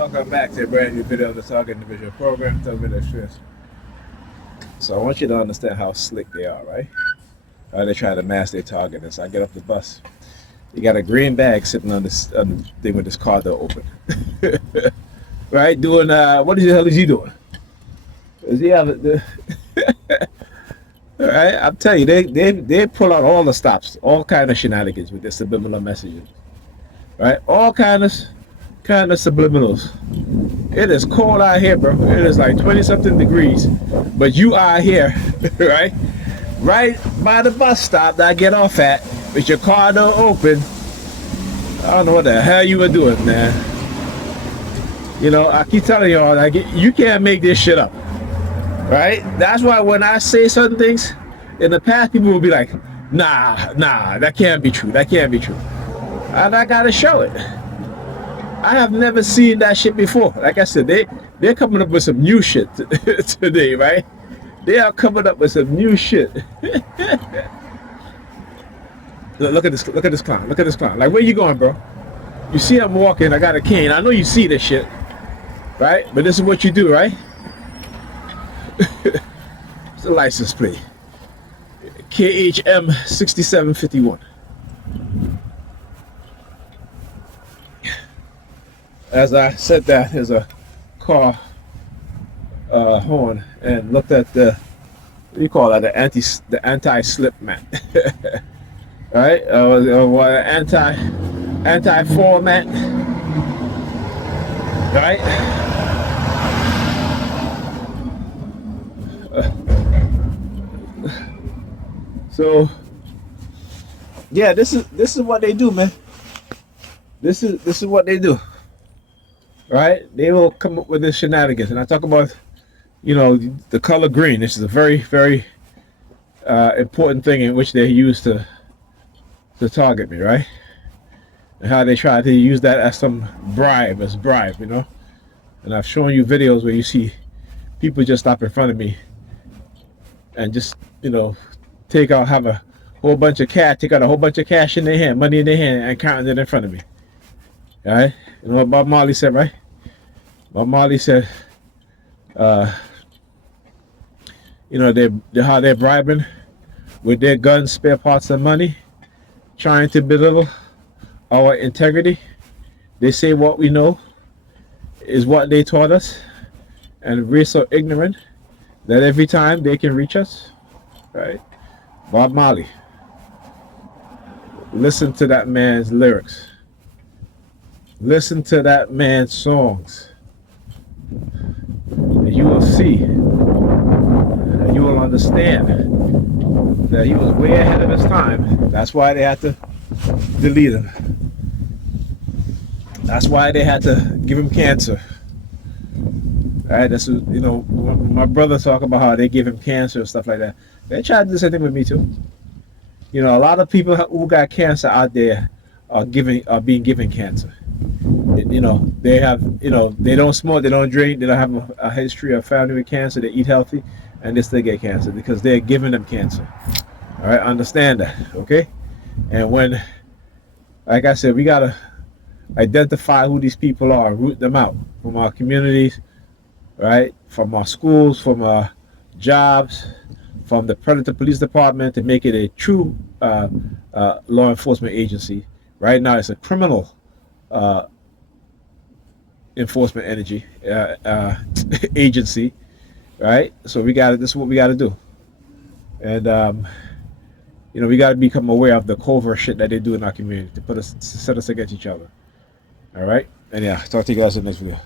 Welcome back to a brand new video of the Target Individual Program, Target Express. So I want you to understand how slick they are, right? How they try to mask their target. As I get off the bus, you got a green bag sitting on this thing with this car door open, right? Doing what the hell is he doing? Is he having the? All right, I'm telling you, they pull out all the stops, all kind of shenanigans with their subliminal messages, right? All kind of subliminals. It is cold out here, bro. It is like 20-something degrees, but you are here, right? Right by the bus stop that I get off at, with your car door open. I don't know what the hell you were doing, man. You know, I keep telling y'all, like, you can't make this shit up, right? That's why when I say certain things, in the past, people will be like, nah, that can't be true. That can't be true. And I gotta show it. I have never seen that shit before. Like I said, they're coming up with some new shit today, right? They are coming up with some new shit. Look at this clown. Look at this clown. Like, where you going, bro? You see I'm walking, I got a cane. I know you see this shit, right? But this is what you do, right? It's a license plate. KHM 6751. As I said that, there's a car horn, and looked at the, what do you call that? The anti-slip mat, right? Anti-fall mat, right? So yeah, this is what they do, man. This is what they do. Right? They will come up with this shenanigans. And I talk about, you know, the color green. This is a very, very important thing in which they use to target me, right? And how they try to use that as some bribe, you know? And I've shown you videos where you see people just stop in front of me and just, you know, take out a whole bunch of cash in their hand, money in their hand, and counting it in front of me. All right? You know what Bob Marley said, right? Bob Marley said, you know, how they're bribing with their guns, spare parts, and money, trying to belittle our integrity. They say what we know is what they taught us, and we're so ignorant that every time they can reach us, right? Bob Marley. Listen to that man's lyrics. Listen to that man's songs. And you will see, and you will understand that he was way ahead of his time. That's why they had to delete him. That's why they had to give him cancer. All right, that's, you know, my brother talk about how they give him cancer and stuff like that. They tried to do the same thing with me too. You know, a lot of people who got cancer out there are being given cancer. You know, they have, you know, they don't smoke, they don't drink, they don't have a history of family with cancer, they eat healthy, and they still get cancer because they're giving them cancer. All right, understand that, okay? And when, like I said, we gotta identify who these people are, root them out from our communities, right? From our schools, from our jobs, from the Predator Police Department, to make it a true law enforcement agency. Right now, it's a criminal enforcement agency, right? So this is what we got to do. And you know, we got to become aware of the covert shit that they do in our community to set us against each other. All right, and yeah, talk to you guys in the next video.